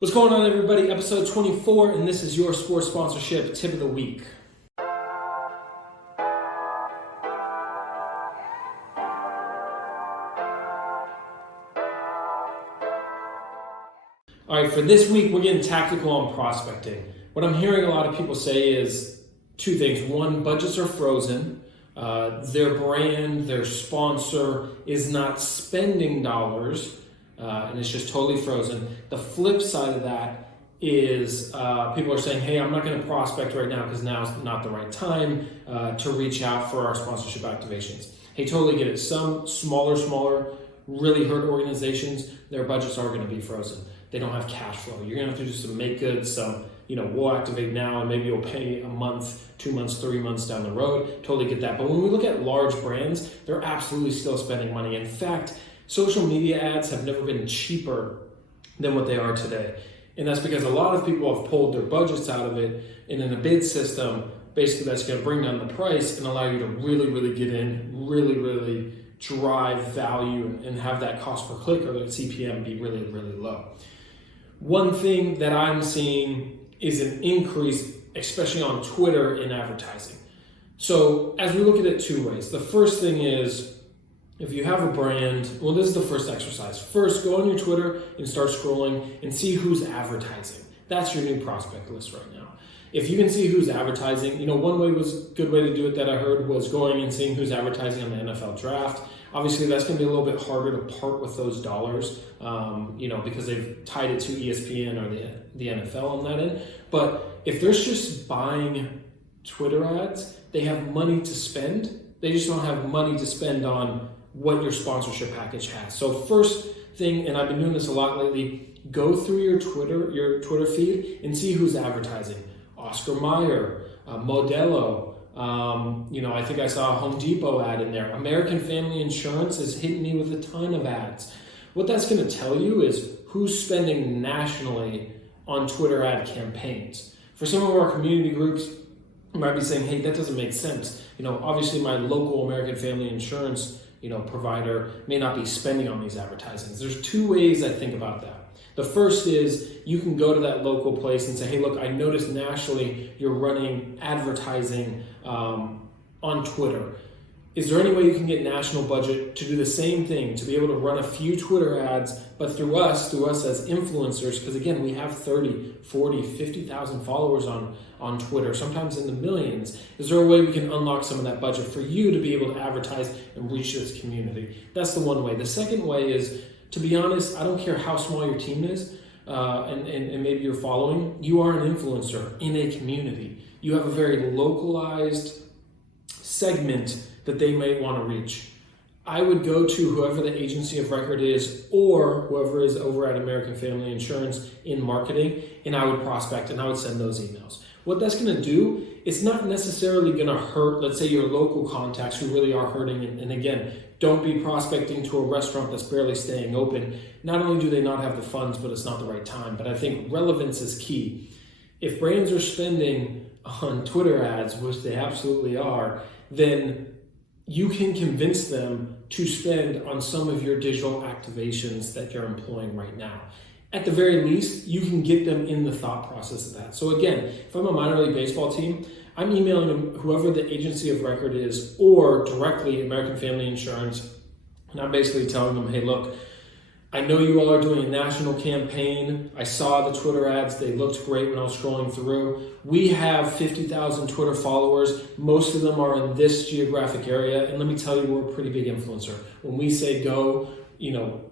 What's going on, everybody? Episode 24, and this is your sports sponsorship tip of the week. All right, for this week, we're getting tactical on prospecting. What I'm hearing a lot of people say is two things. One, budgets are frozen. Their brand, their sponsor is not spending dollars, and it's just totally frozen. The flip side of that is people are saying, hey, I'm not going to prospect right now because now is not the right time to reach out for our sponsorship activations. Hey, totally get it. Some smaller, really hurt organizations, their budgets are going to be frozen. They don't have cash flow. You're going to have to do some make good, some, we'll activate now and maybe you'll pay a month, 2 months, 3 months down the road. Totally get that. But when we look at large brands, they're absolutely still spending money. In fact, social media ads have never been cheaper than what they are today. And that's because a lot of people have pulled their budgets out of it. And in a bid system, basically that's going to bring down the price and allow you to really get in, really drive value and have that cost per click or the CPM be really low. One thing that I'm seeing is an increase, especially on Twitter, in advertising. So as we look at it two ways, the first thing is if you have a brand, well, this is the first exercise. First, go on your Twitter and start scrolling and see who's advertising. That's your new prospect list right now. If you can see who's advertising, one good way to do it that I heard was going and seeing who's advertising on the NFL draft. Obviously, that's going to be a little bit harder to part with those dollars, because they've tied it to ESPN or the NFL on that end. But if there's just buying Twitter ads, they have money to spend. They just don't have money to spend on what your sponsorship package has. So first thing, and I've been doing this a lot lately, go through your Twitter feed and see who's advertising. Oscar Mayer, Modelo, I think I saw a Home Depot ad in there. American Family Insurance is hitting me with a ton of ads. What that's going to tell you is who's spending nationally on Twitter ad campaigns. For some of our community groups, you might be saying, hey, that doesn't make sense. Obviously my local American Family Insurance, provider may not be spending on these advertisements. There's two ways I think about that. The first is you can go to that local place and say, hey, look, I noticed nationally you're running advertising on Twitter. Is there any way you can get national budget to do the same thing, to be able to run a few Twitter ads, but through us as influencers, because again, we have 30, 40, 50,000 followers on Twitter, sometimes in the millions. Is there a way we can unlock some of that budget for you to be able to advertise and reach this community? That's the one way. The second way is, to be honest, I don't care how small your team is and maybe you're following, you are an influencer in a community. You have a very localized segment that they may want to reach. I would go to whoever the agency of record is or whoever is over at American Family Insurance in marketing, and I would prospect and I would send those emails. What that's going to do, it's not necessarily going to hurt, let's say, your local contacts who really are hurting. And again, don't be prospecting to a restaurant that's barely staying open. Not only do they not have the funds, but it's not the right time. But I think relevance is key. If brands are spending on Twitter ads, which they absolutely are, then you can convince them to spend on some of your digital activations that you're employing right now. At the very least, you can get them in the thought process of that. So again, if I'm a minor league baseball team, I'm emailing them whoever the agency of record is or directly American Family Insurance. And I'm basically telling them, hey, look, I know you all are doing a national campaign. I saw the Twitter ads. They looked great when I was scrolling through. We have 50,000 Twitter followers. Most of them are in this geographic area. And let me tell you, we're a pretty big influencer. When we say go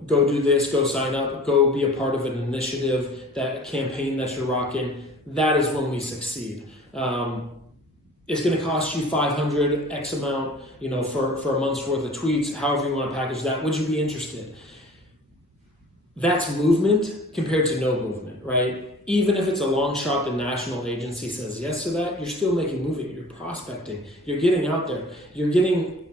do this, go sign up, go be a part of an initiative, that campaign that you're rocking, that is when we succeed. It's going to cost you 500 X amount, for a month's worth of tweets, however you want to package that. Would you be interested? That's movement compared to no movement, right? Even if it's a long shot, the national agency says yes to that, you're still making movement. You're prospecting. You're getting out there. You're doing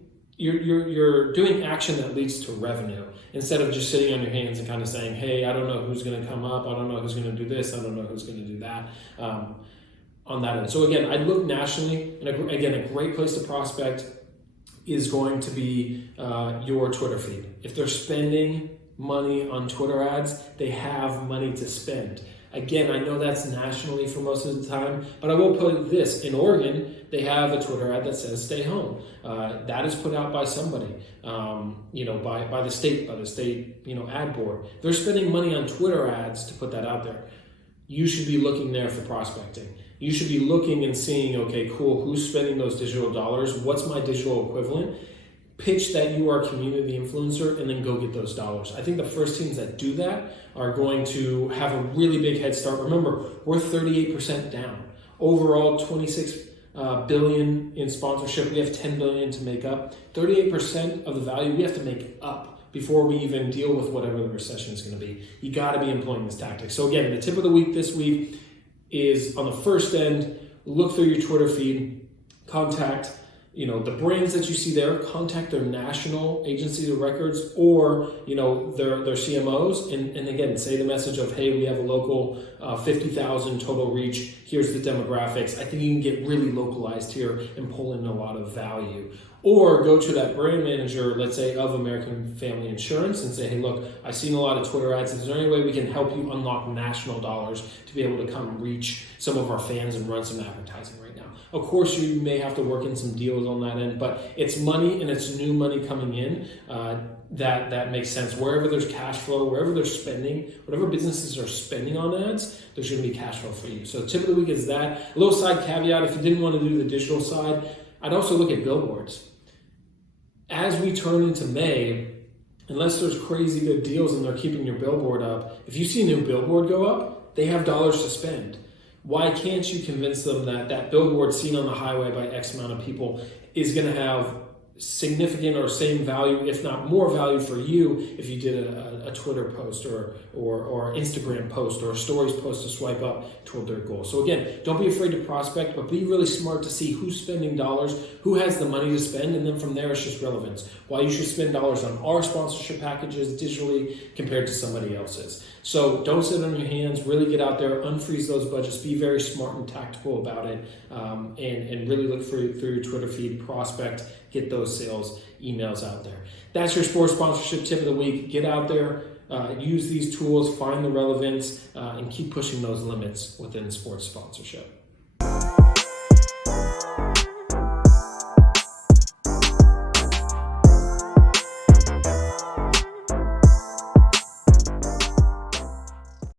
action that leads to revenue instead of just sitting on your hands and kind of saying, hey, I don't know who's going to come up. I don't know who's going to do this. I don't know who's going to do that on that end. So again, I'd look nationally, and again, a great place to prospect is going to be your Twitter feed. If they're spending money on Twitter ads, they have money to spend. Again, I know that's nationally for most of the time, but I will put this. In Oregon, they have a Twitter ad that says stay home. That is put out by somebody, by the state, ad board. They're spending money on Twitter ads to put that out there. You should be looking there for prospecting. You should be looking and seeing, okay, cool, who's spending those digital dollars? What's my digital equivalent? Pitch that you are a community influencer and then go get those dollars. I think the first teams that do that are going to have a really big head start. Remember, we're 38% down. Overall, 26 billion in sponsorship. We have 10 billion to make up. 38% of the value we have to make up before we even deal with whatever the recession is going to be. You got to be employing this tactic. So again, the tip of the week this week is on the first end, look through your Twitter feed, contact the brands that you see there, contact their national agencies of records or, their CMOs and again, say the message of, hey, we have a local 50,000 total reach. Here's the demographics. I think you can get really localized here and pull in a lot of value. Or go to that brand manager, let's say of American Family Insurance and say, hey, look, I've seen a lot of Twitter ads. Is there any way we can help you unlock national dollars to be able to come reach some of our fans and run some advertising right now? Of course, you may have to work in some deals on that end, but it's money and it's new money coming in that makes sense. Wherever there's cash flow, wherever they're spending, whatever businesses are spending on ads, there's going to be cash flow for you. So tip of the week is that. A little side caveat, if you didn't want to do the digital side, I'd also look at billboards. As we turn into May, unless there's crazy good deals and they're keeping your billboard up, if you see a new billboard go up, they have dollars to spend. Why can't you convince them that that billboard seen on the highway by X amount of people is going to have significant or same value, if not more value for you if you did a Twitter post or Instagram post or a stories post to swipe up toward their goal. So again, don't be afraid to prospect, but be really smart to see who's spending dollars, who has the money to spend, and then from there it's just relevance. Why you should spend dollars on our sponsorship packages digitally compared to somebody else's. So don't sit on your hands, really get out there, unfreeze those budgets, be very smart and tactical about it, and really look through your Twitter feed, prospect, get those sales emails out there. That's your sports sponsorship tip of the week. Get out there, use these tools, find the relevance, and keep pushing those limits within sports sponsorship.